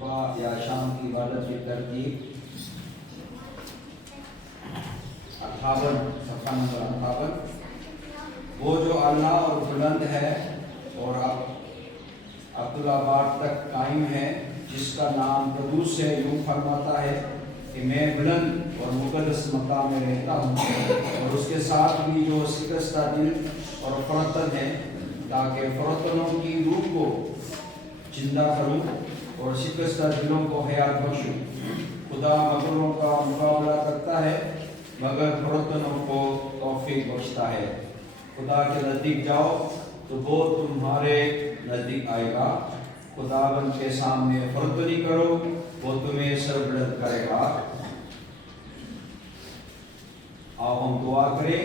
सुबह या शाम की इबादत की तरतीब 58 सफ़ा नंबर 58। वो जो अल्लाह और बुलंद है और अब अब्दुल्लाबाद तक कायम है, जिसका नाम कदूस है, यूँ फरमाता है कि मैं बुलंद और मुक़द्दस मकाम में रहता हूँ। और उसके साथ भी जो शिकस्ता दिल और फ़रतन है, ताकि फ़रतनों की रूह को जिंदा करूँ और शिकस्ता दिलों को हयात बख्शूँ। खुदा मगरों का मुकाबला करता है मगर फ़रतनों को तौफीक बख्शता है। खुदा के नज़दीक जाओ तो वो तुम्हारे नज़दीक आएगा। खुदावंद के सामने फ़रतनी करो, वो तुम्हें सरबुलंद करेगा। आओ हम दुआ करें।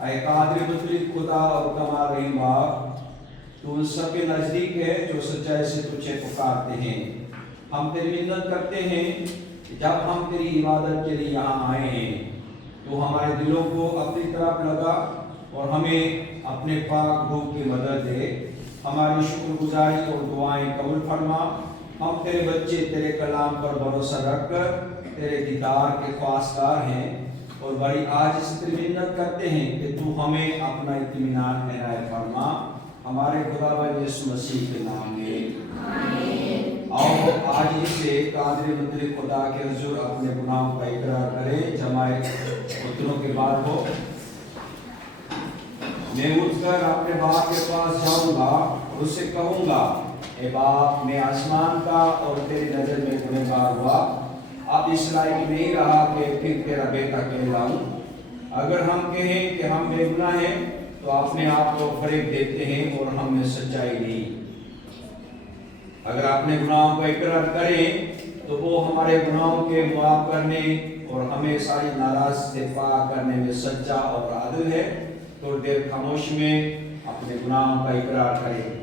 ऐ कादिर मुतलिक खुदा और कमाल रहीम बाप, तू उन सबके नज़दीक है जो सच्चाई से तुझे पुकारते हैं। हम तेरी मिन्नत करते हैं कि जब हम तेरी इबादत के लिए यहाँ आए हैं तो हमारे दिलों को अपनी तरफ लगा और हमें अपने पाक रूह की मदद दे। हमारी शुक्रगुजारी और दुआएं कबूल फरमा। हम तेरे बच्चे तेरे कलाम पर भरोसा रखकर तेरे दीदार के ख्वास्तार हैं और बड़ी आज से तेरी मिन्नत करते हैं कि तू हमें अपना इत्मीनान इनायत फरमा। हमारे खुदावंद यीशु मसीह के नाम में आओ आज से कादिर मुतलिक खुदा के हुजूर अपने गुनाहों का इकरार करें। जमाए उतरों के बाद हो, मैं उठकर अपने बाप के पास जाऊंगा और उससे कहूंगा, ए बाप, मैं आसमान का और तेरी नजर में गुनहगार हुआ, अब इस लायक नहीं रहा कि फिर तेरा बेटा कहलाऊं। अगर हम कहें कि हम बेगुनाह हैं तो अपने आप को फरेब देते हैं और हम में सच्चाई नहीं। अगर अपने गुनाहों को इकरार करें तो वो हमारे गुनाहों के मुआफ करने और हमें सारी नाराज से पाक करने में सच्चा और आदिल है। तो देर खामोश में अपने गुनाहों का इकरार करें।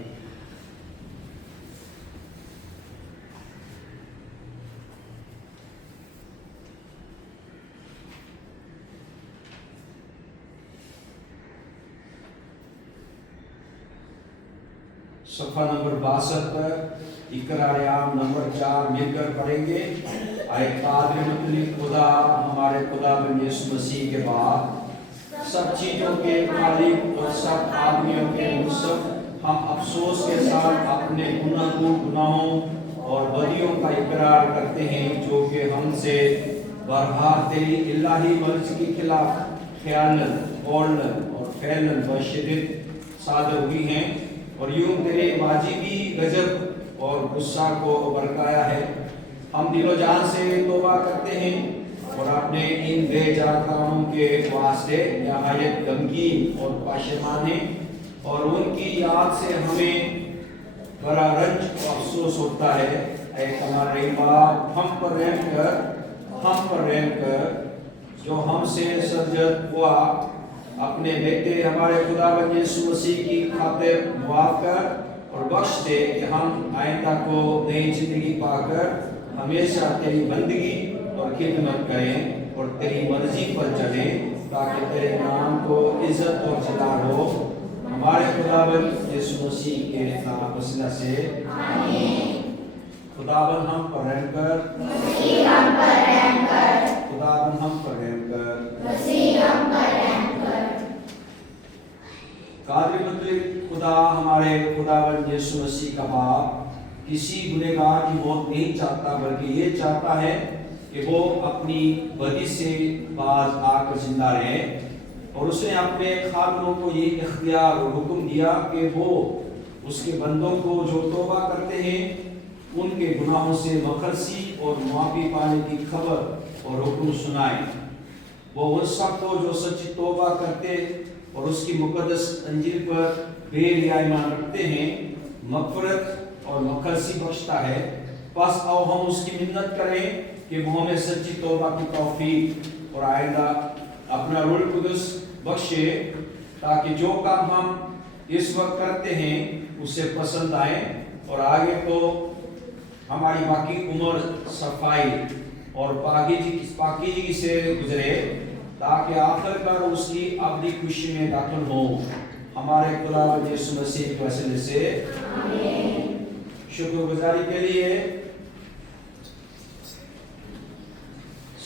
सफ़ा नंबर 62 पर इकरार आम नंबर 4 मिलकर पढ़ेंगे। ऐ कादिर मुतलिक खुदा, हमारे खुदावंद यीशु मसीह के बाद सब चीज़ों के मालिक और सब आदमियों के मुसफ़, हम अफसोस के साथ अपने गुनाहों और बदियों का इकरार करते हैं जो कि हमसे बरहार तेरी इलाही मर्ज़ के खिलाफ ख्यालन, कौलन और फैलन व शिद्दत सादर हुई हैं और यूं तेरे वाजिबी गजब और गुस्सा को बरकाया है। हम दिलो जान से तौबा करते हैं और अपने इन बेजा कामों के वास्ते नहायत गमगीन और पाशेमान हैं और उनकी याद से हमें बड़ा रंज और अफसोस होता है। ऐ कमाल रहीम बाप, हम पर रहम कर जो हमसे सरजद हुआ अपने बेटे हमारे खुदावंद यीशु मसीह की खातिर मुआफ कर और बख्श दे कि हम आइंदा को नई जिंदगी पाकर हमेशा तेरी बंदगी और खिदमत करें और तेरी मर्जी पर चलें, ताकि तेरे नाम को इज्जत और जलाल हो। हमारे खुदावंद यीशु मसीह के नाम वसीला से आमीन। खुदावंद हम पर रहम कर, खुदावंद हम पर रहम कर। कादिर मुतलिक खुदा, हमारे खुदावंद यीशु मसीह का बाप किसी गुनहगार की मौत नहीं चाहता, बल्कि ये चाहता है कि वो अपनी बदी से बाज आकर जिंदा रहे। और उसने अपने खादमों को ये इख्तियार और हुक्म दिया कि वो उसके बंदों को जो तौबा करते हैं उनके गुनाहों से मखलसी और माफ़ी पाने की खबर और हुक्म सुनाए। वो उन सबको जो सच्ची तौबा करते और उसकी मुकद्दस अंजील पर बेरिया ईमान रखते हैं मग़फ़िरत और मखलसी बख्शता है। बस आओ हम उसकी मिन्नत करें कि वो हमें सच्ची तौबा की तौफीक और आइंदा अपना रूह कुदस बख्शे, ताकि जो काम हम इस वक्त करते हैं उससे पसंद आए और आगे तो हमारी बाकी उम्र सफाई और पाकीज़गी से गुजरे, ताकि आखिरकार उसकी अब्दी खुशी में दाखिल हो। हमारे खुदावंद यीशु मसीह के वसीले से शुक्रगुजारी के लिए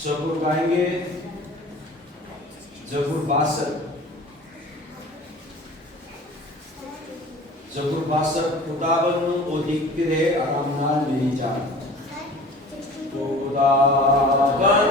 जबूर गाएंगे जबूर 62 खुदावन ओ दिखते रहे आराम नाल मेरी जान खुदावन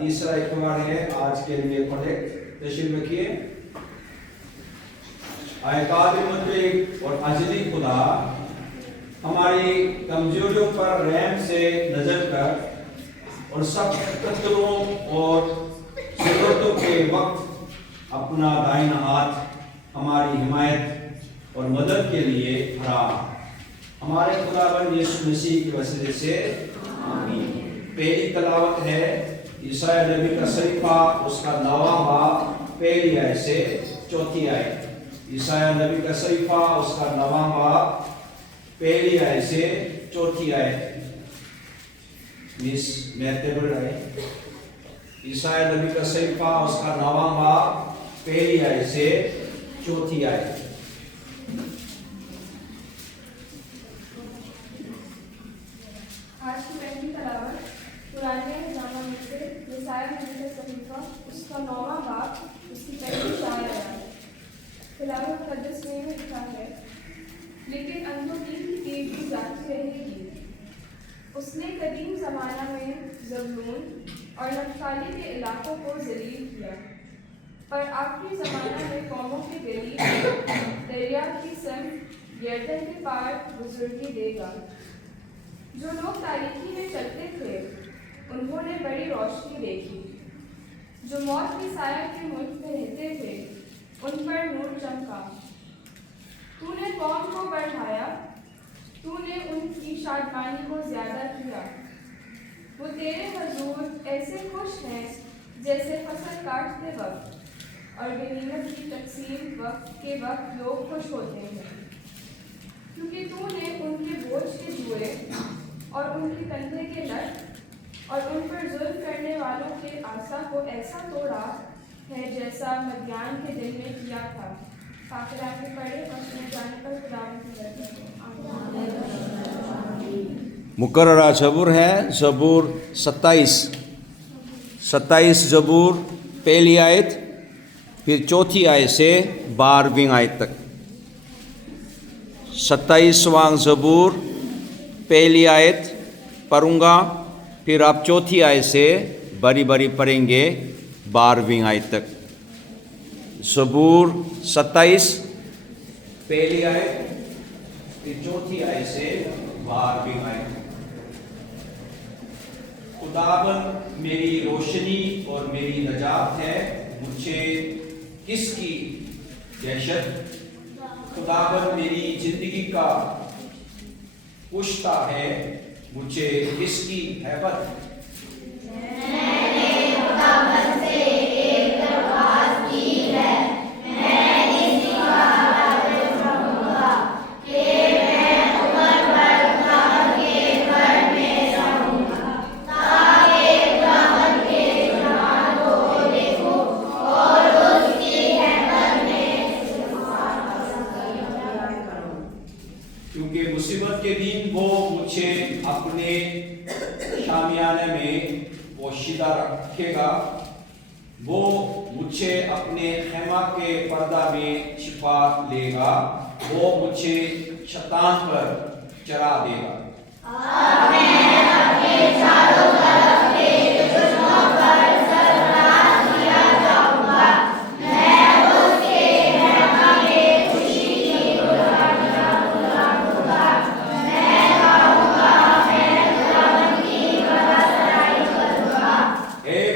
तीसरा इतवार है आज के लिए पढ़े तशरीफ रखिए। आए कादिर मुतलिक और अजली खुदा हमारी कमजोरियों पर रहम से नजर कर और सब कत्लों और जरूरतों के वक्त अपना दाहिना हाथ हमारी हिमायत और मदद के लिए भरा। हमारे खुदाबंद यीशु मसीह की वसीले से आमीन। पहली तलावत है ईसाया नबी का सहीफा उसका 9वां बाब पहली आयत से 4थी आयत। ईसाया नबी का सहीफा उसका 9वां बाब पहली आयत से 4थी आयत। Miss मैथेबल right. ईसाया नबी का सहीफा उसका 9वां बाब पहली आयत से चौथी आयत। आज की पहली तलावत पुराने ज़माने में से यशायाह नबी का सहीफा उसका 9वां बाब उसकी पहली 4 आयत। तलावत मुक़द्दस में लिखा है, लेकिन अंधों की तेजी जाती रहेगी। उसने कदीम ज़माना में ज़बूलून और नप्ताली के इलाकों को ज़लील किया, पर आखिरी ज़माना में कौमों के गरीब दरिया की संग यरदन के पार बुजुर्गी देगा। जो लोग तारीकी में चलते थे उन्होंने बड़ी रोशनी देखी। जो मौत की साया के मुल्क में रहते थे उन पर नूर चमका। तूने कौम को बढ़ाया, तूने उनकी शादमानी को ज्यादा किया। वो तेरे मजदूर ऐसे खुश हैं जैसे फसल काटते वक्त और गनीमत की तकसीम के वक्त लोग खुश होते हैं, क्योंकि तूने उनके बोझ के जुए और उनके कंधे के लट और उन पर जुल्म करने वालों के आशा को ऐसा तोड़ा है जैसा मध्यान के दिन में किया था। पाकर आगे पढ़े और सुने जाने पर खुदावंद की बरकत हो। मुकर्ररा ज़बूर है ज़बूर 27 ज़बूर पहली आयत, फिर चौथी आयत से 12वीं आयत तक। 27वां ज़बूर पहली आयत पढ़ूंगा, फिर आप चौथी आयत से बारी बारी पढ़ेंगे 12वीं आयत तक। ज़बूर 27 पहली आयत, फिर चौथी आयत से 12वीं आयत। खुदाबंद मेरी रोशनी और मेरी नजात है, मुझे किसकी दहशत। खुदाबंद मेरी जिंदगी का पुश्ता है, मुझे किसकी हैबत। मैंने खुदाबंद से एक दरख्वास्त की है, मैं इसकी बात रहूंगा कि मैं उमर भर खुदाबंद के घर में रहूंगा, ताकि खुदाबंद के जमाल को देखूं और उसकी हैबत में क्योंकि मुसीबत के दिन वो मुझे अपने शामियाने में पोशीदा रखेगा। वो मुझे अपने खेमा के पर्दा में छिपा लेगा। वो मुझे शतान पर चढ़ा देगा।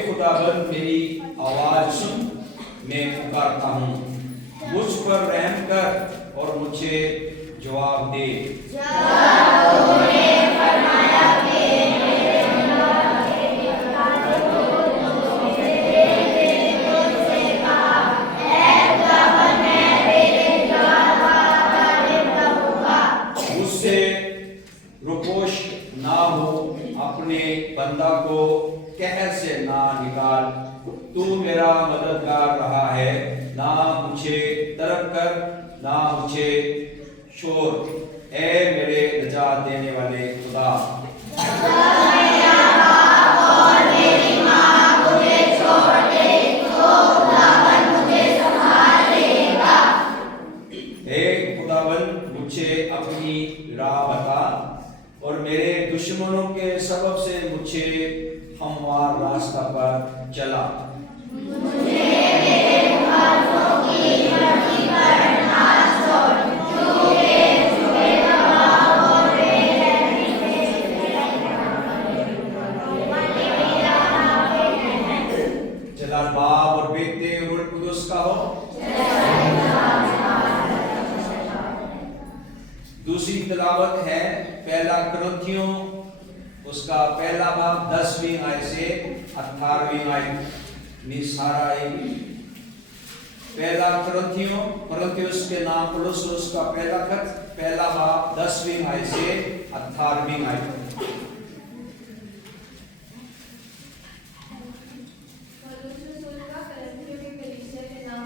खुदाबंद मेरी आवाज सुन, मैं पुकारता हूँ, मुझ पर रहम कर और मुझे जवाब दे। मुझसे रुपोश ना हो, अपने बंदा को कहर से ना निकाल। तू मेरा मददगार रहा है, ना मुझे तरक कर, ना मुझे शोर। ए मेरे निजात देने वाले खुदा, खुदाबंद मुझे अपनी राह बता और मेरे दुश्मनों के सबब से मुझे हमवार रास्ता पर चला। जलाल बाप और बेटे और रूह कुदुस का हो। दूसरी तिलावत है पहला कुरिन्थियों उसका पहला बाब 10वीं आयत से 18वीं आयत। निसारा पहला कुरिन्थियों के नाम पौलुस उसका पहला खत पहला बाब 10वीं आयत से 18वीं आयत। पौलुस रसूल का कुरिन्थियों की कलीसिया के नाम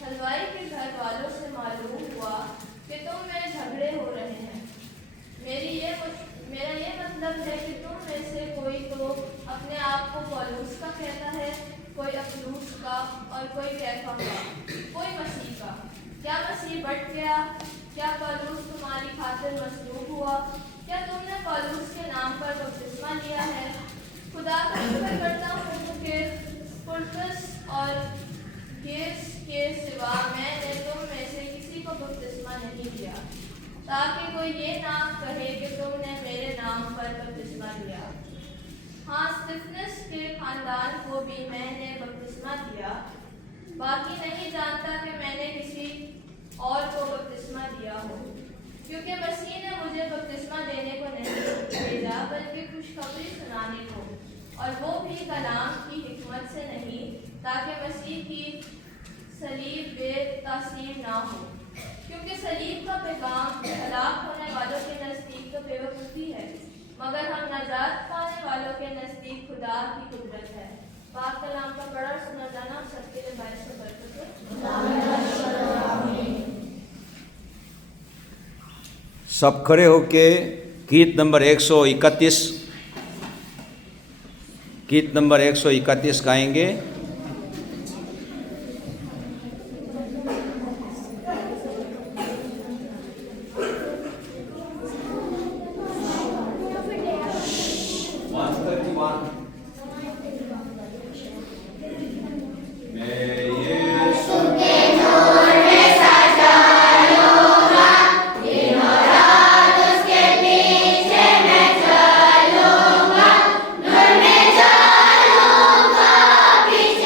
हलवाई के घर वालों से मालूम हुआ कि तुम में झगड़े हो रहे हैं। मेरा ये मतलब है कि तुम में से कोई तो अपने आप को पौलुस का कहता है, कोई अपुल्लोस का और कोई कैफा का, कोई मसीह का। क्या मसीह बट गया? क्या पौलुस तुम्हारी खातिर मसलूब हुआ? क्या तुमने पौलुस के नाम पर बपतिस्मा लिया है? खुदा का शुक्र करता हूँ कि पुरकस और गेस के सिवा मैंने तुम में से किसी को बपतिस्मा नहीं दिया, ताकि कोई ये ना कहे कि तुमने मेरे नाम पर बपतिस्मा लिया। हाँ, स्तिफनस के खानदान को भी मैंने बपतिस्मा दिया, बाकी नहीं जानता कि मैंने किसी और को बपतिस्मा दिया हो, क्योंकि मसीह ने मुझे बपतिस्मा देने को नहीं भेजा, बल्कि खुशखबरी सुनाने को, और वो भी कलाम की हिकमत से नहीं, ताकि मसीह की सलीब बेतासीर ना हो। क्योंकि सलीब का पैगाम हलाक होने वालों के नज़दीक तो बेवकूफ़ी है, मगर हम नजात पाने वालों के नज़दीक खुदा की कुदरत है। पाक कलाम का पढ़ा सुना जाना सबके लिए बायस बरकत हो। सब खड़े होके गीत नंबर 131 गाएंगे। पीछे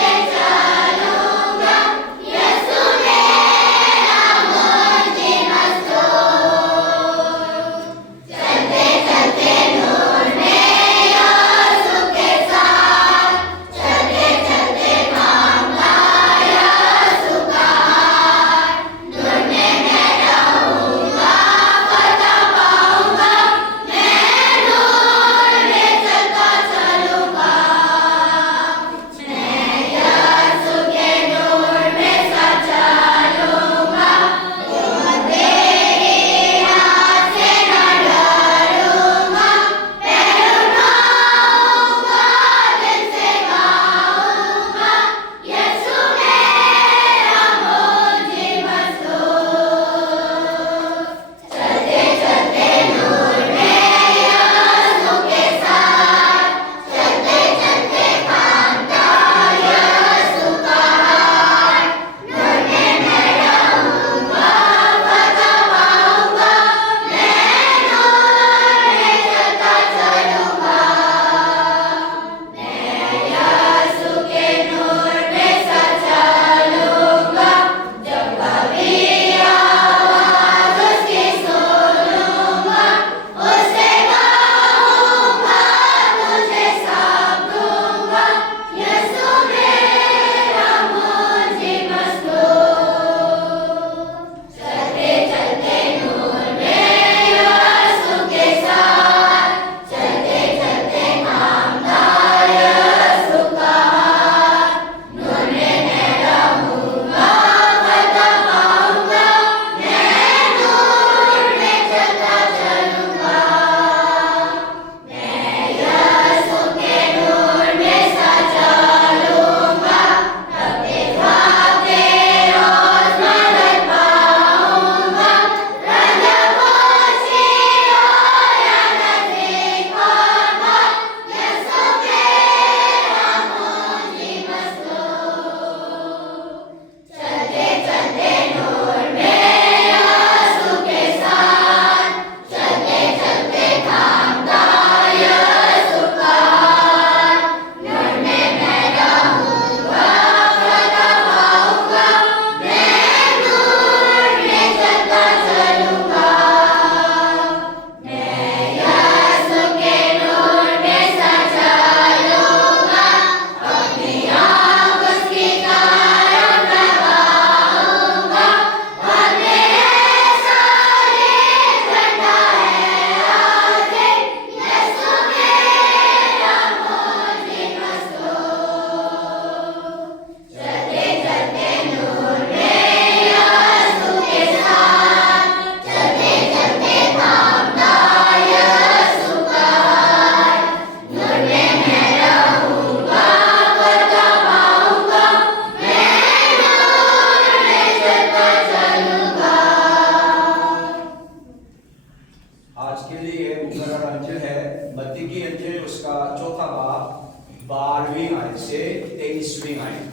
12वीं आयत से 23वीं आयत।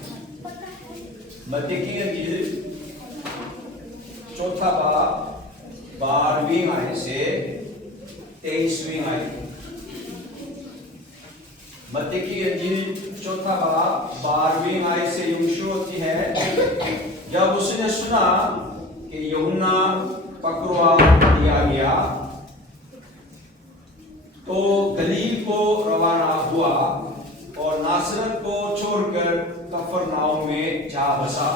मत्ती की इंजील चौथा बाब 12वीं आयत से 23वीं आयत। मत्ती की इंजील चौथा बाब 12वीं आयत से यूं शुरू होती है, जब उसने सुना कि यूहन्ना पकड़वा दिया गया तो गलील को रवाना हुआ और नासरत को छोड़कर कफरनाउम में जा बसा,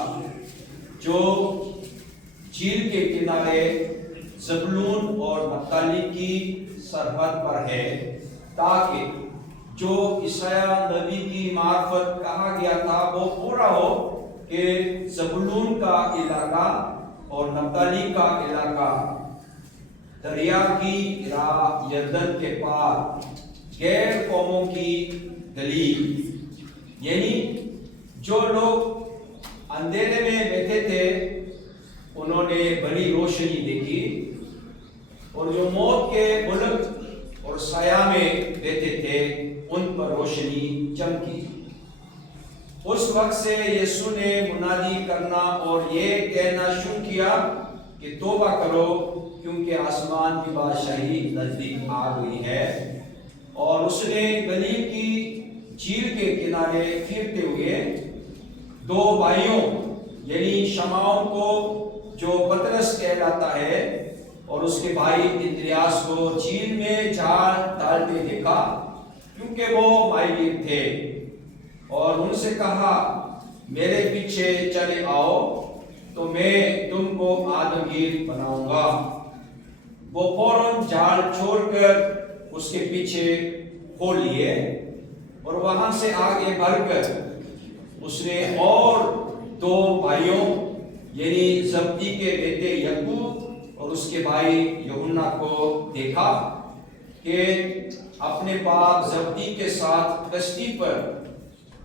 जो झील के किनारे जबूलून और नप्ताली की सरहद पर है, ताकि जो यशायाह नबी की मार्फत कहा गया था वो पूरा हो कि जबूलून का इलाका और नप्ताली का इलाका दरिया की राह यरदन के पार गैर कौमों की दलील, यानी जो लोग अंधेरे में बैठे थे उन्होंने बड़ी रोशनी देखी, और जो मौत के मुल्क और साया में बैठे थे उन पर रोशनी चमकी। उस वक्त से यीशु ने मुनादी करना और ये कहना शुरू किया कि तौबा करो, क्योंकि आसमान की बादशाही नजदीक आ गई है। और उसने गलील की झील के किनारे फिरते हुए दो भाइयों यानी शमाओं को, जो पतरस कहलाता है, और उसके भाई इंद्रियास को झील में जाल डालते देखा, क्योंकि वो माहिर थे, और उनसे कहा, मेरे पीछे चले आओ तो मैं तुमको आदमगीर बनाऊंगा। वो फौरन जाल छोड़कर उसके पीछे हो लिए, और वहां से आगे बढ़कर उसने और दो भाइयों यानी जब्दी के बेटे याकूब और उसके भाई यूहन्ना को देखा कि अपने बाप जब्दी के साथ कश्ती पर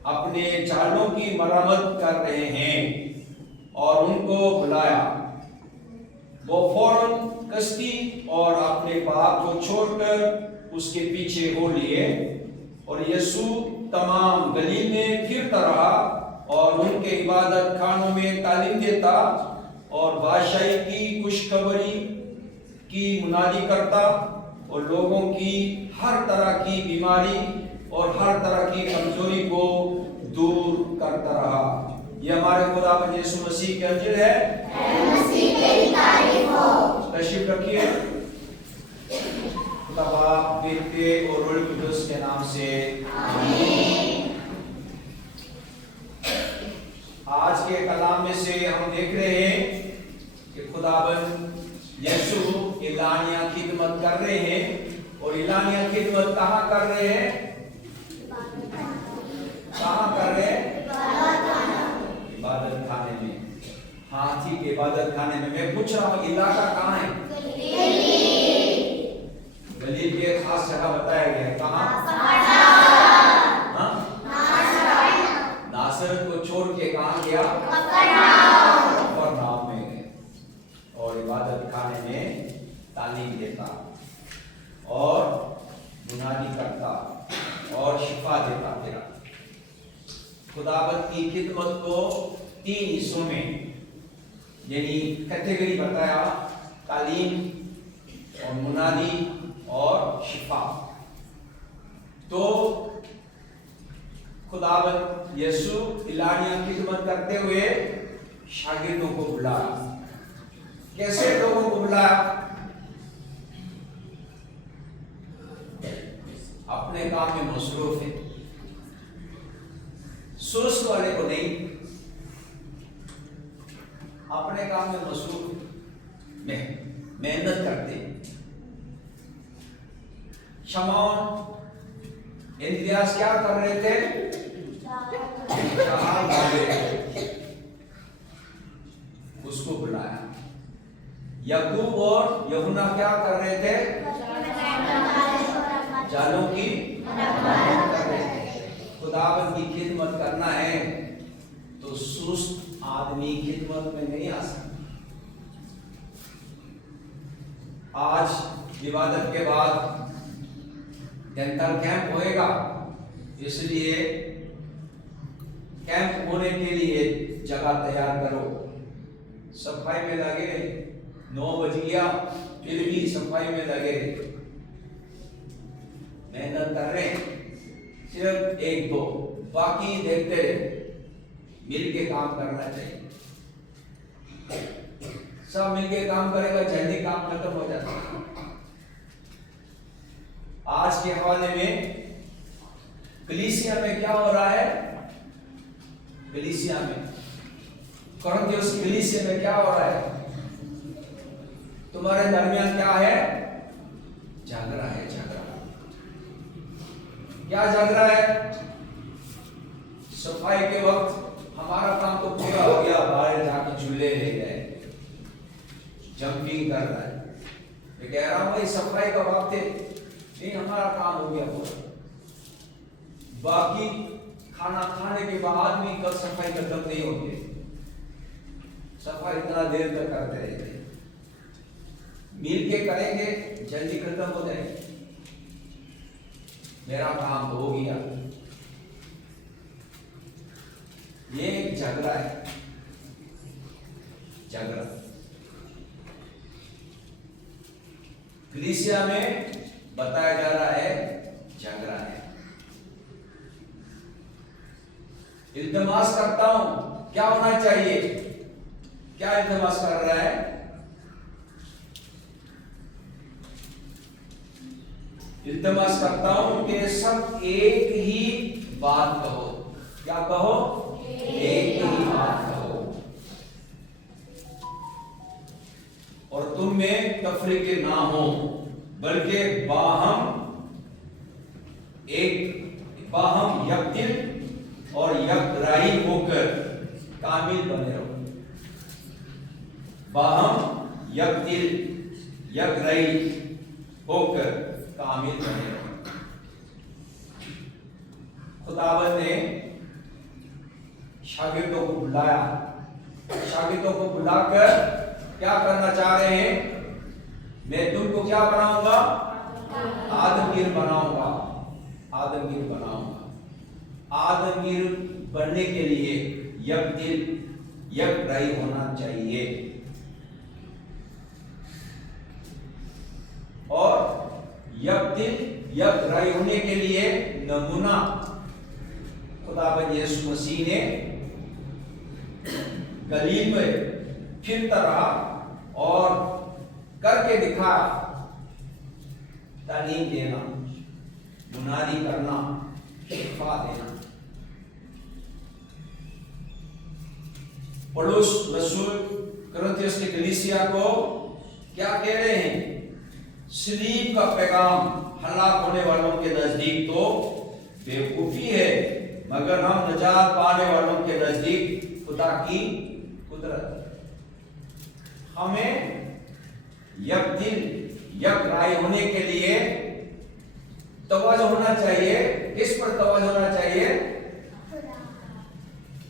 अपने जालों की मरम्मत कर रहे हैं, और उनको बुलाया। वो फौरन कश्ती और अपने बाप को छोड़कर उसके पीछे हो लिए, और यीशु तमाम गलील में फिरता रहा और उनके इबादत खानों में तालीम देता और बादशाही की खुशखबरी की मुनादी करता, और लोगों की हर तरह की बीमारी और हर तरह की कमजोरी को दूर करता रहा। ये हमारे खुदावंद यीशु मसीह की अंजील है। मसीह तेरी तारीफ हो। तशरीफ रखिए। खुदा बाप, बेटे और रूह कुदुस के नाम से आमीन। आज के कलाम में से हम देख रहे हैं कि खुदावंद यीशु इलानिया खिदमत कर रहे हैं, और इलानिया खिदमत कहाँ कर रहे हैं? कहाँ कर रहे हैं? इबादत खाने में। हाँ, ठीक है, इबादत खाने में। मैं पूछ रहा हूँ इलाका कहाँ है? गलील की खास जगह बताया गया है। कहाँ? नासरत को छोड़ के कहाँ गया? कफरनाउम में गए, और इबादत खाने में तालीम देता और मुनादी करता और शिफा देता फिरा। खुदावंद की खिदमत को 3 हिस्सों में यानी कैटेगरी बताया, तालीम और मुनादी और शिफा। तो खुदावंद यीशु इलानिया खिदमत करते हुए शागिर्दों को बुलाया। कैसे लोगों को बुलाया? अपने काम में मसरूफ है, सुस्त वाले को नहीं, अपने काम में मसरूफ मेहनत करते। शमौन इंद्रियास क्या कर रहे थे? उसको बुलाया। याकूब और यूहन्ना क्या कर रहे थे? जालों की मरम्मत कर रहे थे। खुदावंद की खिदमत करना है तो सुस्त आदमी खिदमत में नहीं आ सकता। आज इबादत के बाद डेंटल कैंप होएगा, इसलिए कैंप होने के लिए जगह तैयार करो। सफाई में लगे रहे, 9 बज गया फिर भी सफाई में लगे रहे, मेहनत कर रहे, सिर्फ 1-2 बाकी देखते रहे। मिल के काम करना चाहिए, सब मिलके काम करेगा, जल्दी काम खत्म हो जाता है। आज के हवाले में कलीसिया में क्या हो रहा है? कलीसिया में, कोरिन्थियों की कलीसिया में क्या हो रहा है? तुम्हारे दरमियान क्या है? झगड़ा है, झगड़ा। क्या झगड़ा है? सफाई के वक्त हमारा काम तो पूरा हो गया, बाहर जाकर झूले ले गए, जंपिंग कर रहा है। मैं कह रहा हूं भाई सफाई का वक्त है, नहीं हमारा काम हो गया पूरा। बाकी खाना खाने के बाद भी कल सफाई खत्म नहीं होती, सफाई इतना देर तक करते रहते। मिल के करेंगे जल्दी खत्म हो जाएगी, मेरा काम तो हो गया। ये एक झगड़ा है, झगड़ा। कलीसिया में बताया जा रहा है झगड़ा है। इल्तिमास करता हूं, क्या होना चाहिए? क्या इल्तिमास कर रहा है? इल्तिमास करता हूं कि सब एक ही बात कहो। क्या कहो? एक ही बात कहो, और तुम में तफरीके ना हो, बल्कि बाहम यकदिल और यकराई होकर कामिल बने रहो। बाहम यकदिल यकराई होकर कामिल बने रहो। खुदावंद ने शागिर्दों को बुलाया, शागिर्दों को बुलाकर क्या करना चाह रहे हैं? मैं तुमको क्या बनाऊंगा? आदमगीर बनाऊंगा, आदमगीर बनाऊंगा। आदमगीर बनने के लिए यकदिल यकराई होना चाहिए, और यकदिल यकराई होने के लिए नमूना खुदावंद यीशु मसीह ने गलील में फिरता रहा और करके दिखा। तालीम देना, बुनियादी करना, शिफा देना। पौलुस रसूल कोरिन्थियों की कलीसिया को क्या कह रहे हैं? सलीब का पैगाम हलाक होने वालों के नजदीक तो बेवकूफी है, मगर हम निजात पाने वालों के नजदीक खुदा की कुदरत। हमें यकदिल यकराई होने के लिए तवज्जो होना चाहिए। किस पर तवज्जो होना चाहिए?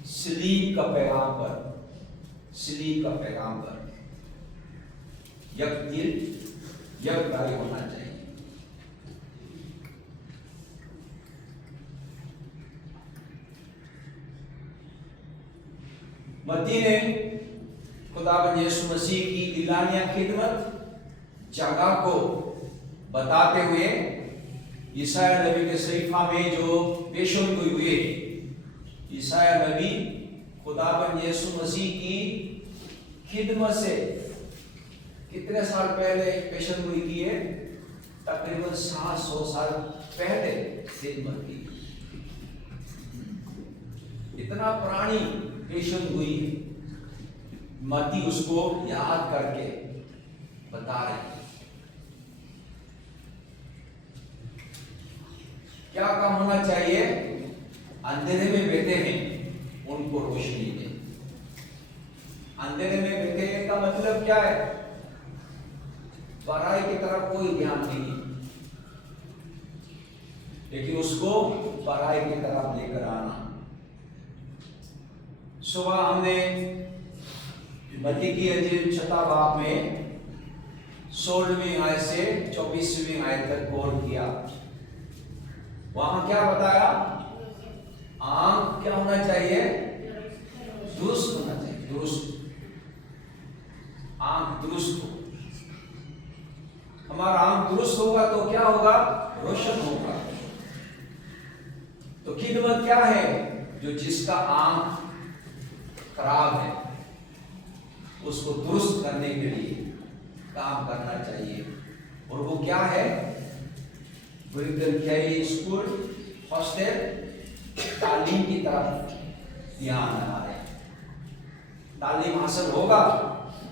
सलीब का पैगाम पर, सलीब का पैगाम पर यकदिल यकराई होना चाहिए। मत्ती ने खुदावंद यीशु मसीह की इलानिया खिदमत जगह को बताते हुए ईसाया नबी के सहीफा में जो पेशेंगोई हुए, ईसाया नबी खुदावंद यीशु मसीह की खिदमत से कितने साल पहले पेशेंगोई की है? तकरीबन 700 साल पहले खिदमत की। इतना पुरानी पेशेंगोई मत्ती उसको याद करके बता रहे हैं। क्या काम होना चाहिए? अंधेरे में बैठे हैं उनको रोशनी दे। अंधेरे में बैठे हैं का मतलब क्या है? बुराई की तरफ कोई ध्यान नहीं, लेकिन उसको बुराई की तरफ लेकर आना। सुबह हमने मत्ती की इंजील 6 बाब में 16वीं आयत से 24वीं आयत तक गौर किया। वहां क्या बताया? होना चाहिए? दुरुस्त होना चाहिए, दुरुस्त। आंख दुरुस्त हो, हमारा आंख दुरुस्त होगा तो क्या होगा? रोशन होगा। तो खिदमत क्या है? जो जिसका आंख खराब है उसको दुरुस्त करने के लिए काम करना चाहिए। और वो क्या है? ब्रिगल स्कूल हॉस्टल तालीम की तरफ ध्यान रहा है। तालीम हासिल होगा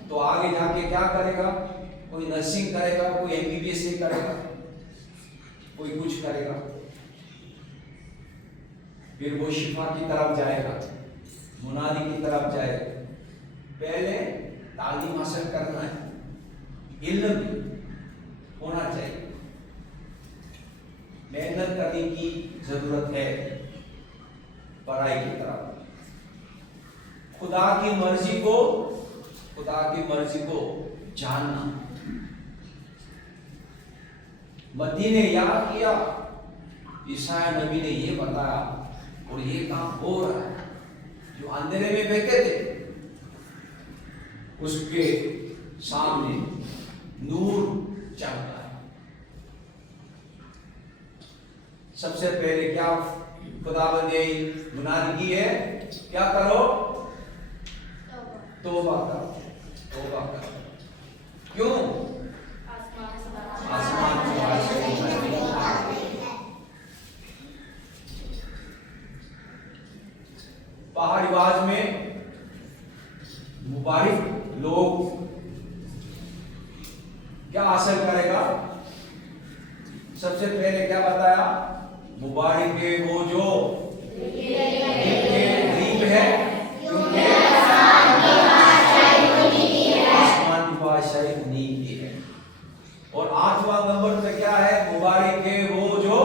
तो आगे जाके क्या करेगा? कोई नर्सिंग करेगा, कोई एमबीबीएस करेगा, कोई कुछ करेगा, फिर वो शिफा की तरफ जाएगा, मुनादी की तरफ जाएगा। पहले तालीम हासिल करना है, इल्म होना चाहिए, मेहनत करने की जरूरत है पढ़ाई की तरफ। खुदा की मर्जी को जानना। मत्ती ने याद किया, ईसाया नबी ने ये बताया और ये काम हो रहा है। जो अंधेरे में बैठे थे उसके सामने नूर चमका है। सबसे पहले क्या खुदावंद ने मुनादी की है? क्या करो? तौबा करो, तौबा करो। क्यों? आसमान की पहाड़ी आवाज में मुबारक लोग क्या हासिल करेगा? सबसे पहले क्या बताया? मुबारक है वो जो गरीब है, क्योंकि आसमान की बादशाही उन्हीं की है। और 8वां नंबर पे क्या है? मुबारक है वो जो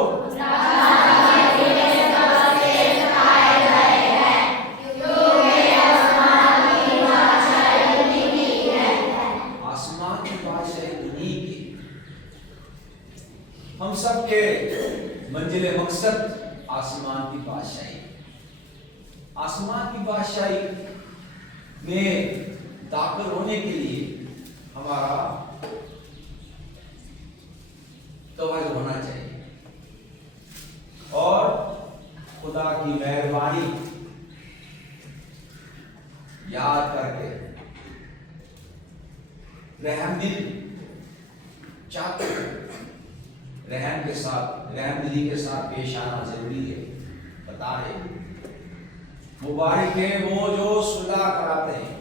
हम सबके मंजिले मकसद आसमान की बादशाही। आसमान की बादशाही में दाखिल होने के लिए हमारा तवज्जो होना चाहिए और खुदा की मेहरबानी याद करके रहमदिल चाहते रहमदिली के साथ पेश आना जरूरी है। बता रहे मुबारक है वो जो सुलह कराते हैं।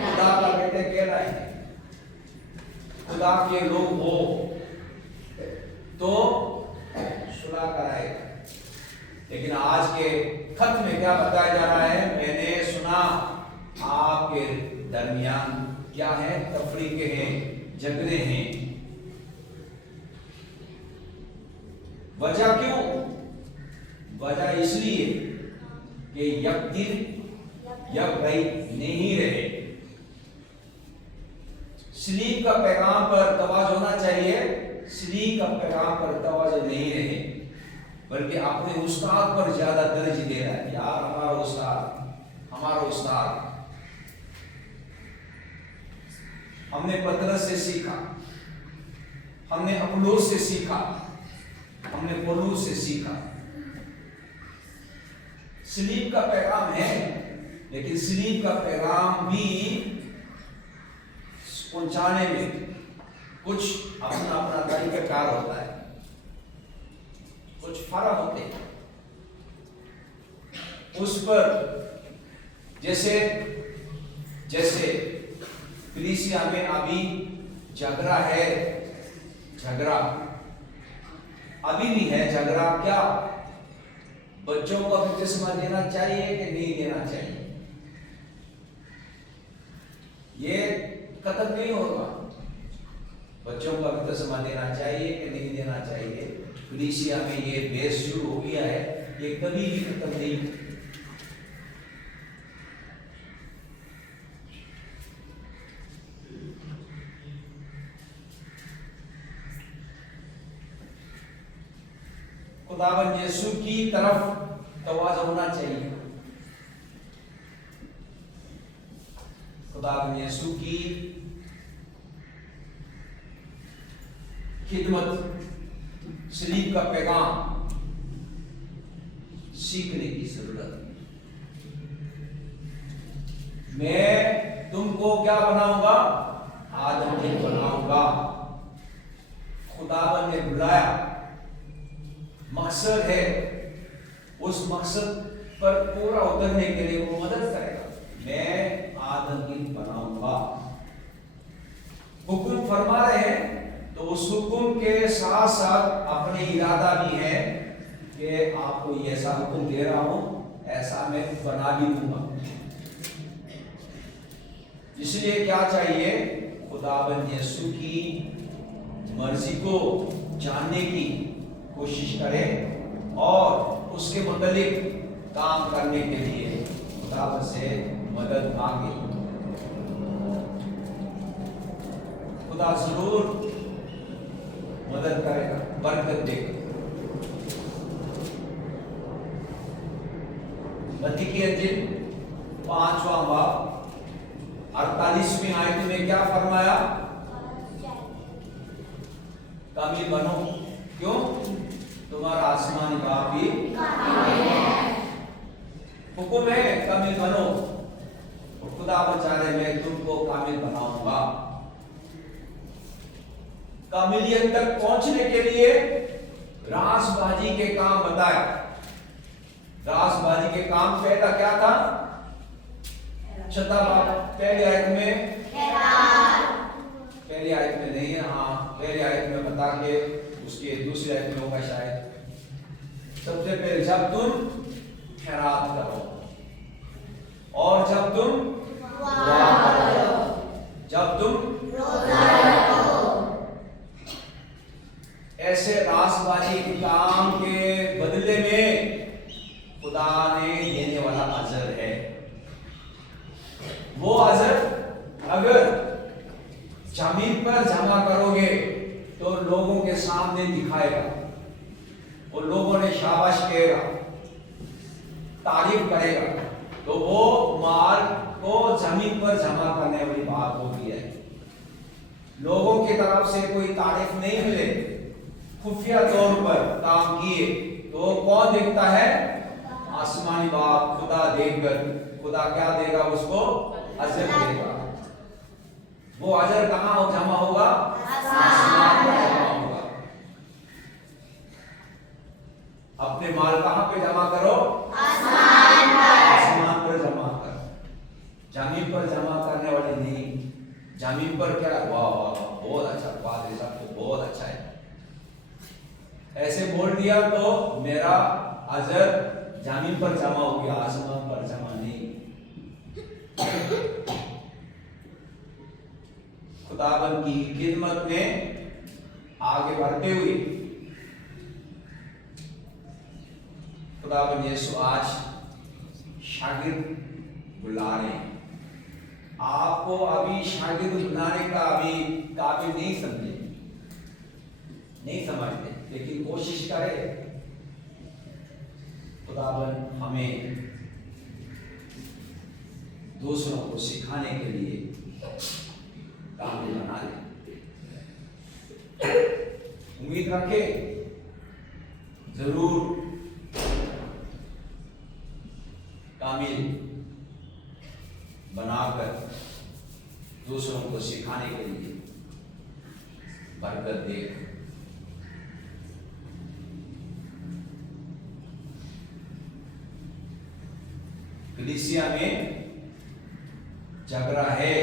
खुदा का बेटे कहलाए, खुदा के लोग हो तो सुलह कराएगा। लेकिन आज के खत में क्या बताया जा रहा है? मैंने सुना आपके दरमियान क्या है? तफरीके हैं, झगड़े हैं। वजह क्यों? वजह इसलिए कि यकदिल नहीं रहे। सलीब का पैगाम पर तवज्जो होना चाहिए, सलीब का पैगाम पर तवज्जो नहीं रहे, बल्कि अपने उस्ताद पर ज्यादा तरजीह दे रहा है। यार हमारा उस्ताद हमने पतरस से सीखा, हमने अपुल्लोस से सीखा, हमने पौलुस से सीखा। सलीब का पैगाम है, लेकिन सलीब का पैगाम भी पहुंचाने में कुछ अपना तरीकाकार होता है, कुछ फर्क होते हैं उस पर। जैसे कलीसिया में अभी झगड़ा है, झगड़ा अभी भी है। झगड़ा क्या? बच्चों को बपतिस्मा देना चाहिए कि नहीं देना चाहिए? ये खत्म नहीं होगा। बच्चों को बपतिस्मा देना चाहिए कि नहीं देना चाहिए? कलीसिया में ये बहस शुरू हो गया है, ये कभी भी खत्म नहीं। खुदावंद यीशु की तरफ तवज्जो होना चाहिए। खुदावंद यीशु की खिदमत, सलीब का पैगाम सीखने की जरूरत है। मैं तुमको क्या बनाऊंगा? आदमी बनाऊंगा। खुदावन ने बुलाया, मकसद है, उस मकसद पर पूरा उतरने के लिए वो मदद करेगा। मैं आदमी बनाऊंगा। हुक्म फरमा रहे हैं तो उस हुक्म के साथ साथ अपने इरादा भी है कि आपको ये ऐसा हुक्म दे रहा हूं, ऐसा मैं बना भी दूंगा। इसलिए क्या चाहिए? खुदावंद यीशु की मर्जी को जानने की कोशिश करें और उसके मुताबिक काम करने के लिए खुदावंद से मदद मांगे। खुदा जरूर मदद करेगा, बरकत देगा। मत्ती की अंजील 5वां बाब 48वीं आयत में क्या फरमाया? कामिल बनो। क्यों? तुम्हारा आसमानी बाप भी हुक्म है, कामिल बनो। खुदा बचा रहे, मैं तुमको कामिल बनाऊंगा। कामिलियत तक पहुंचने के लिए रासबाजी के काम बताया। रासबाजी के काम पहला क्या था? छठा बाब पहली आयत में नहीं है, हाँ पहली आयत में बता के उसके दूसरी आयत में होगा शायद। सबसे पहले जब तुम खैरात करो और जब तुम दुआ करो, जब तुम रोजा रखो। ऐसे रासबाजी के काम के बदले में खुदा ने देने वाला अजर है। वो अजर अगर जमीन पर जमा करोगे तो लोगों के सामने दिखाएगा, वो लोगों ने शाबाश कहेगा, तारीफ करेगा, तो वो माल को जमीन पर जमा करने वाली बात होती है। लोगों की तरफ से कोई तारीफ नहीं मिले, खुफिया तौर पर काम किए तो कौन देखता है? आसमानी बाप खुदा देखकर खुदा क्या देगा? उसको अजर देगा। वो अजर कहां जमा होगा? आसमान पर जमा होगा। अपने माल कहां पे जमा करो? आसमान पर जमा करो। जमीन पर जमा करने वाली नहीं। जमीन पर क्या? वाह वाह बहुत अच्छा, पादरी साहब तो बहुत अच्छा है, ऐसे बोल दिया तो मेरा अजर जमीन पर जमा हो गया, आसमान पर जमा नहीं। खुदाबंद की खिदमत में आगे बढ़ते हुए खुदाबंद यीशु आज शागिर्द बुला रहे हैं। आपको अभी शागिर्द बनाने का अभी काबिल नहीं समझे, नहीं समझते, लेकिन कोशिश करें। खुदाबंद हमें दूसरों को सिखाने के लिए काबिल बना दे। उम्मीद रखें जरूर कामिल बनाकर दूसरों को सिखाने के लिए बरकत दे। कलीसिया में झगड़ा है,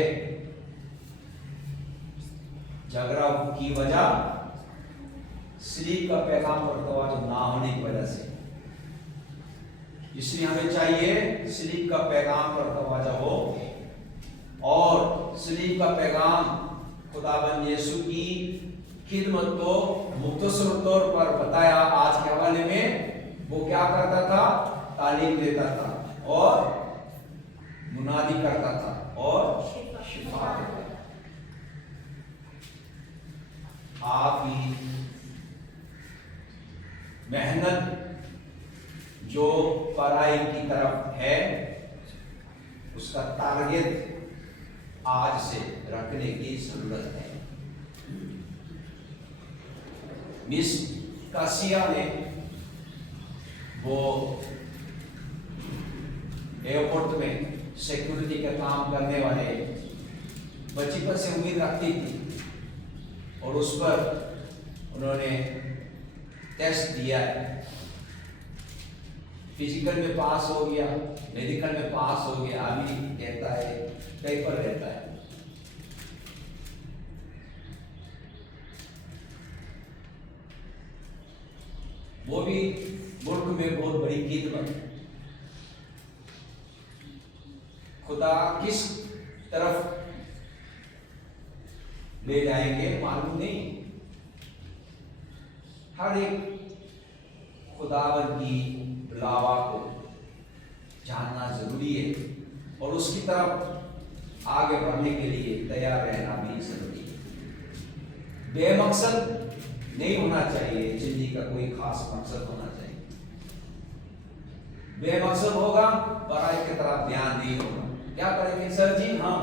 झगड़ा की वजह सलीब का पैगाम पर तवज्जो ना होने की वजह से। इसलिए हमें चाहिए सलीब का पैगाम पर तवज्जो हो और सलीब का पैगाम खुदाबंद यीशु की खिदमत को मुख्तसर तौर पर बताया। आज के हवाले में वो क्या करता था? तालीम देता था और मुनादी करता था और शिफा देता था। आप ही मेहनत जो पढ़ाई की तरफ है उसका टारगेट आज से रखने की जरूरत है। मिस कासिया ने वो एयरपोर्ट में सिक्योरिटी का काम करने वाले बचपन से उम्मीद रखती थी और उस पर उन्होंने टेस्ट दिया है। फिजिकल में पास हो गया, मेडिकल में पास हो गया, अभी कहता है पेपर रहता है। वो भी मुल्क में बहुत बड़ी खिदमत। खुदा किस तरफ ले जाएंगे मालूम नहीं। हर एक खुदावन की बुलावा को जानना जरूरी है और उसकी तरफ आगे बढ़ने के लिए तैयार रहना भी जरूरी है। बेमकसद नहीं होना चाहिए, जिंदगी का कोई खास मकसद होना चाहिए। बेमकसद होगा पढ़ाई की तरफ ध्यान नहीं होगा। क्या करेंगे सर जी? हाँ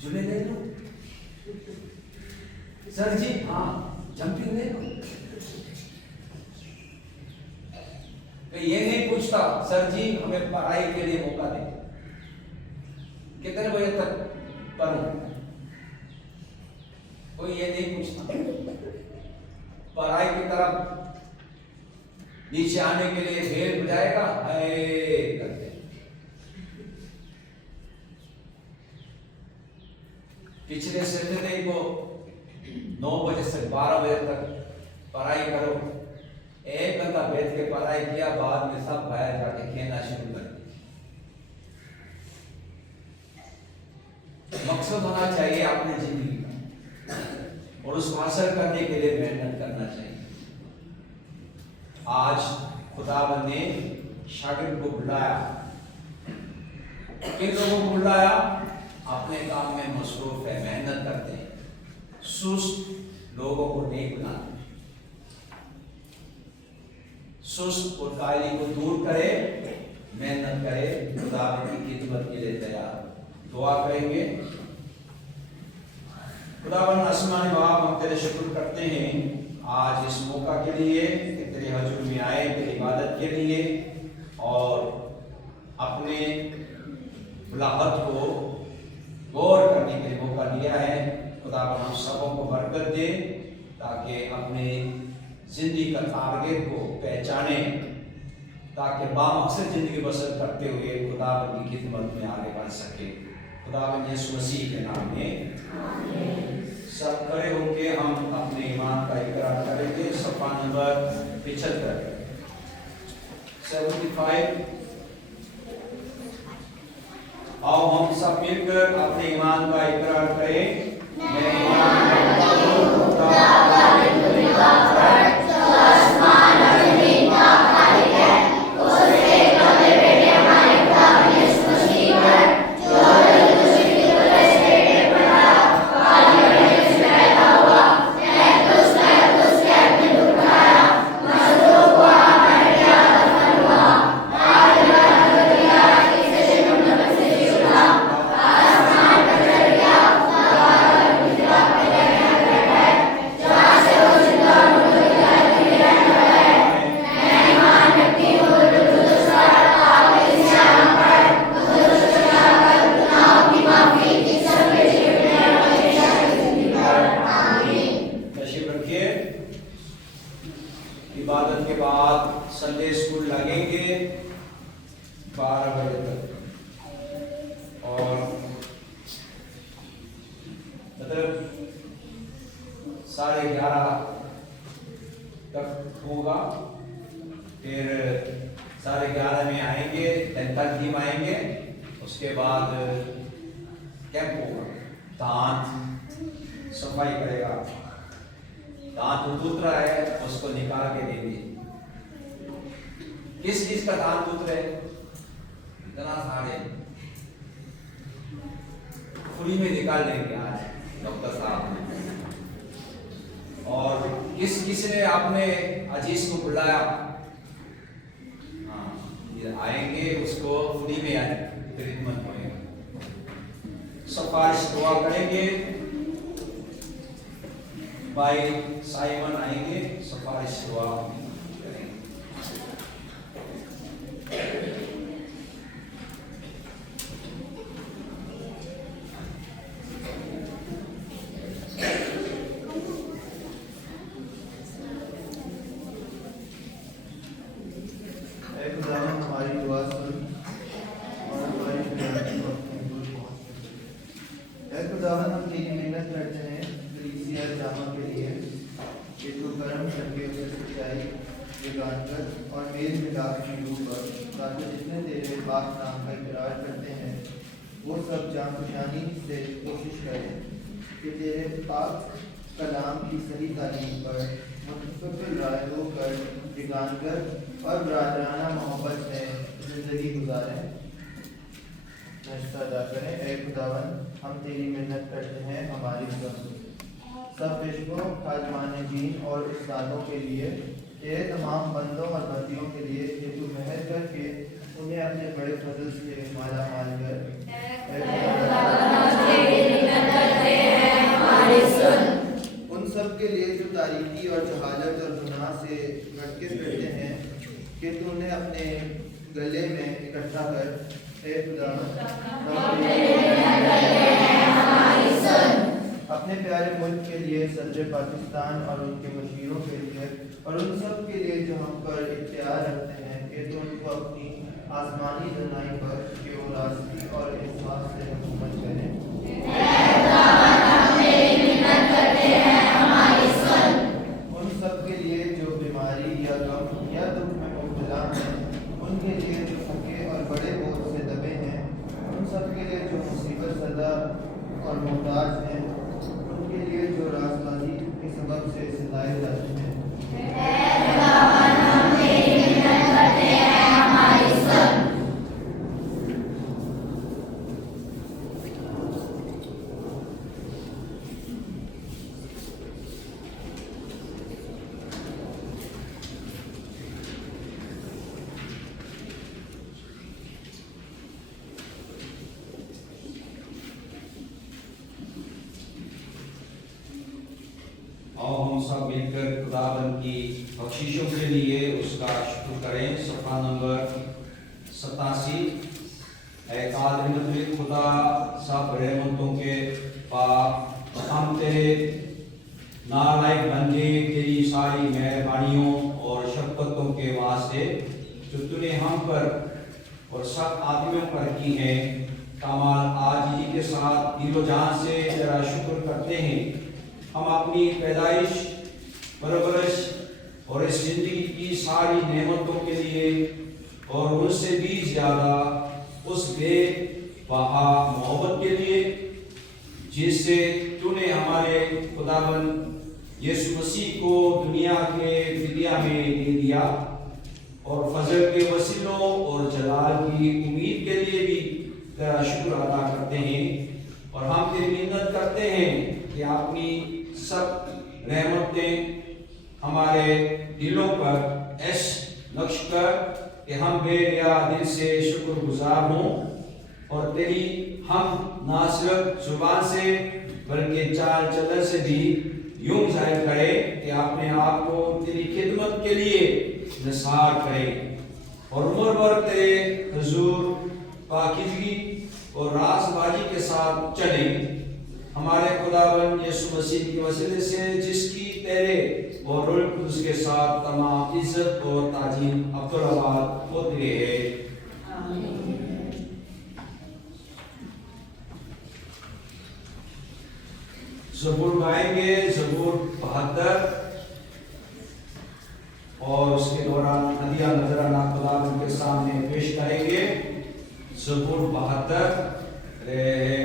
झूले ले लो, सर जी हाँ जंपिंग ले लो। तो ये नहीं पूछता सर जी हमें पढ़ाई के लिए मौका दें, कितने बजे तक पढ़ूं, कोई ये नहीं पूछता। पढ़ाई की तरफ नीचे आने के लिए भेड़ बुझाएगा करते। पिछले सैटरडे को 9 बजे से 12 बजे तक पढ़ाई करो। 1 घंटा बैठ के पढ़ाई किया, बाद में सब बाहर जाके खेलना शुरू कर दिया। मकसद होना चाहिए अपनी जिंदगी का और उसको हासिल करने के लिए मेहनत करना चाहिए। आज खुदावन ने शागिर्द को बुलाया। किन लोगों को बुलाया? अपने काम में मसरूफ है, मेहनत करते हैं। सुस्त लोगों को नहीं बुलाना। सुस्त और कायली को दूर करे, मेहनत करे, खुदावन की खिदमत के लिए तैयार। दुआ करेंगे। खुदावन आसमानी बाप, हम तेरे शुक्र करते हैं आज इस मौका के लिए कि तेरे हजूर में आए तेरी इबादत के लिए और अपने बुलाहट को गौर करने के लिए मौका दिया है। खुदावन हम सबों को बरकत दे ताकि अपने जिंदगी का टारगेट को पहचाने, ताकि बामकसद जिंदगी बसर करते हुए खुदावन की खिदमत में आगे बढ़ सके। खुदावन यीशु मसीह के नाम में सब खड़े होकर हम अपने ईमान का इकरार करेंगे। सफ़ा नंबर 75 आओ हम सब मिलकर अपने ईमान का इकरार करें। मैं ईमान करता हूँ इबादत के बाद संडे स्कूल लगेंगे 12 बजे तक और मतलब 11:30 तक होगा। फिर 11:30 में आएंगे, डेंटल टीम आएंगे, उसके बाद कैंप होगा। दांत सफाई करेगा, दांत टूट रहा है उसको निकाल के देंगे। किस चीज का दांत टूट रहे? इतना सारे खुली में निकाल देंगे आज डॉक्टर साहब। और किसने आपने अजीज को बुलाया? हाँ, ये आएंगे, उसको उन्हीं में खिदमत होएगा। सिफारिश दुआ करेंगे, भाई साइमन आएंगे, सिफारिश दुआ करेंगे। हमारी दुआ सुन और हमारी फरियाद को अपने दूर पहुंच। खुदावन, हम तेरी मेहनत करते हैं कलीसिया जामा के लिए कि तू कर्म करके उसे सच्चाई दिखाकर और मेल मिलाप की रूह पर, ताकि जितने तेरे पाक नाम का इकरार करते हैं वो सब जान-पहचानी से कोशिश करें कि तेरे पाक कलाम की सही तालीम पर मुतफिल राय होकर दिखाकर और राजाना मोहब्बत से ज़िंदगी गुजारें। नश्ता अदा करें। ऐ खुदावन, हम तेरी मेहनत करते हैं हमारी सब बिशपों, खाजमान दीन और उस्तादों के लिए, तेरे तमाम बंदों और बंदियों के लिए कि तू मेहर करके उन्हें अपने बड़े फजल से माला माल कर। उन सब के लिए जो तारीकी और जहालत और गुनाह से भटके फिरते हैं कि तू उन्हें अपने गले में इकट्ठा कर। ऐ खुदावन, अपने प्यारे मुल्क के लिए, सदर पाकिस्तान और उनके मशीरों के लिए और उन सब के लिए जो हम पर इख्तियार रखते हैं कि तू उनको अपनी आसमानी रज़ाई पर कि वो रास्ती और इंसाफ से हुकूमत करें। उन सब के लिए जो बीमारी या गम या दुख में मुब्तला हैं, उनके लिए जो थके और बड़े बोझ से दबे हैं, उन सब के लिए जो मुसीबत ज़दा और मोहताज हैं, उनके लिए जो राजबाजी के सबब से सताए जाते हैं। और हम सब मिलकर खुदाबंद की बख्शिशों के लिए उसका शुक्र करें। सफ़ा नंबर 87। ऐ कादिर मुतलिक खुदा, सब रहमतों के पाक, हम तेरे नालायक बंदे तेरी सारी मेहरबानियों और शफ़क़तों के वास्ते जो तूने हम पर और सब आदमियों पर की है, कमाल आजिज़ी के साथ दिलो जान से तेरा शुक्र करते हैं। हम अपनी पैदाइश, परवरिश और इस जिंदगी की सारी नेमतों के लिए और उनसे भी ज़्यादा उस बेबहा मोहब्बत के लिए जिससे तूने हमारे खुदाबंद यीशु मसीह को दुनिया के फिदिया में दे दिया, और फजल के वसीलों और जलाल की उम्मीद के लिए भी तेरा शुक्र अदा करते हैं। और हम तेरी मिन्नत करते हैं कि अपनी सब रहमतें हमारे दिलों पर ऐश नक्श कर कि हम बेरिया दिल से शुक्रगुजार हों और तेरी हम ना सिर्फ जुबान से बल्कि चाल चलन से भी यूं जाहिर करें कि अपने आप को तेरी खिदमत के लिए निसार करें और उम्र भर तेरे हुजूर पाकीज़गी और रासबाजी के साथ चलें। हमारे खुदावंद यीशु मसीह के वसीले से जिसकी तेरे और रूह कुद्दूस के साथ तमाम इज्जत और ताजीम अब्दुल्लाबाद होती है। ज़बूर गाएंगे, ज़बूर 72, और उसके दौरान हदिया नजराना खुदावंद के सामने पेश करेंगे। ज़बूर 72 Yeah.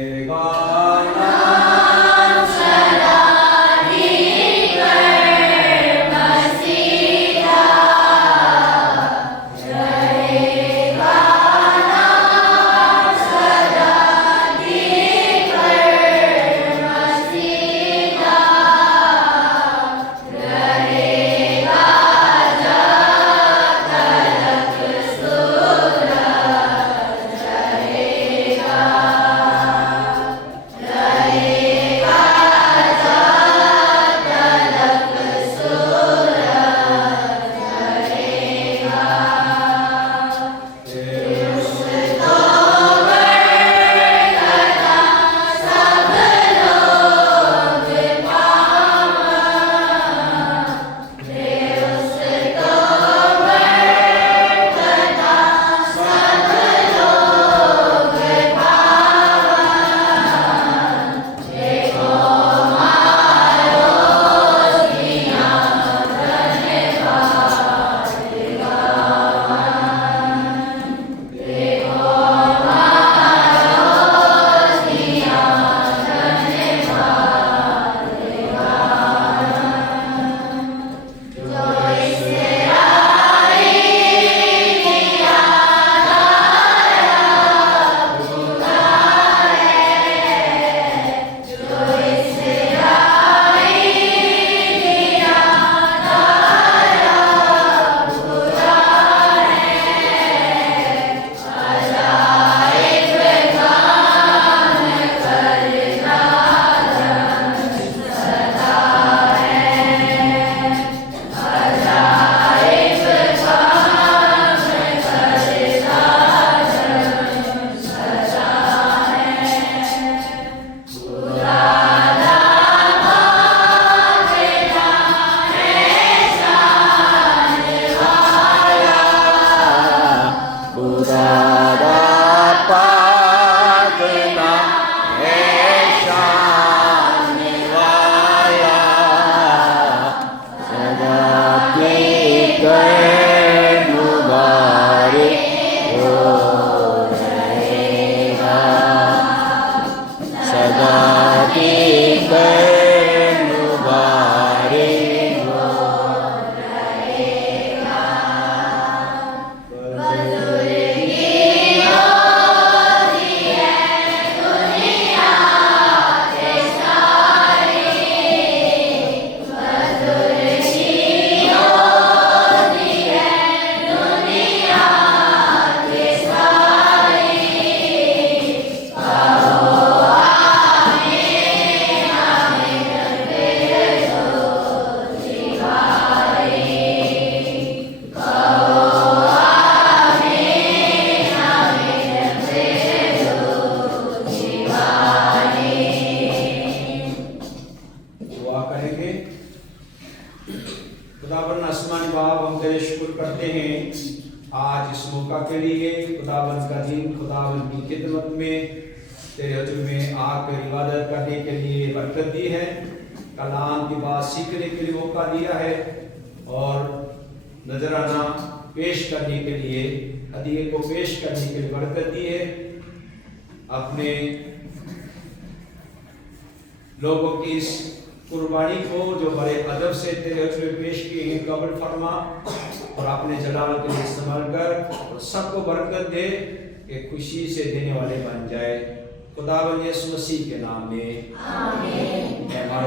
हैं आज इस मौका के लिए खुदावन का दिन, खुदावन की खिदमत में तेरे हजूर में आकर इबादत करने के लिए बरकत दी है, कलाम की बात सीखने के लिए मौका दिया है और नजराना पेश करने के लिए, हदीये को पेश करने के लिए बरकत दी है। अपने लोगों की इस कुर्बानी को जो बड़े अदब से तेरे हजूर में पेश किए हैं कबूल फरमा और अपने जलाल के लिए इस्तेमाल कर और सबको बरकत दे कि खुशी से देने वाले बन जाए। खुदावन यीशु मसीह के नाम में आमीन। तेरा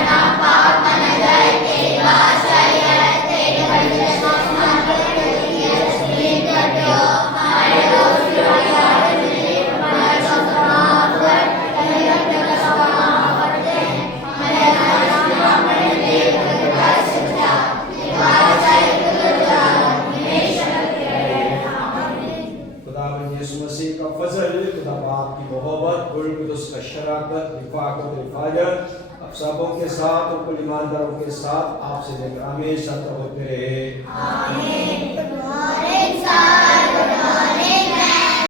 नाम पाक माना जाए, तेरी बादशाही है, तेरे बंदे सोचना करते हैं, तस्लीम करते हो हमारे दोस्त की याद में हमारे सलाम कर तेरे रब का सलाम करते हैं, हमारे नाम में देव का सच्चा तेरी बादशाही गुजरा हमेशा रहे। आमीन। खुदावन यीशु मसीह का फजल, खुदा बाप की मोहब्बत, रुह कुदस का शराकत, रिफाकत, हिफाजत आप सबों के साथ और कुल ईमानदारों के साथ आपसे लेकर हमेशा तक होते रहे। आमीन।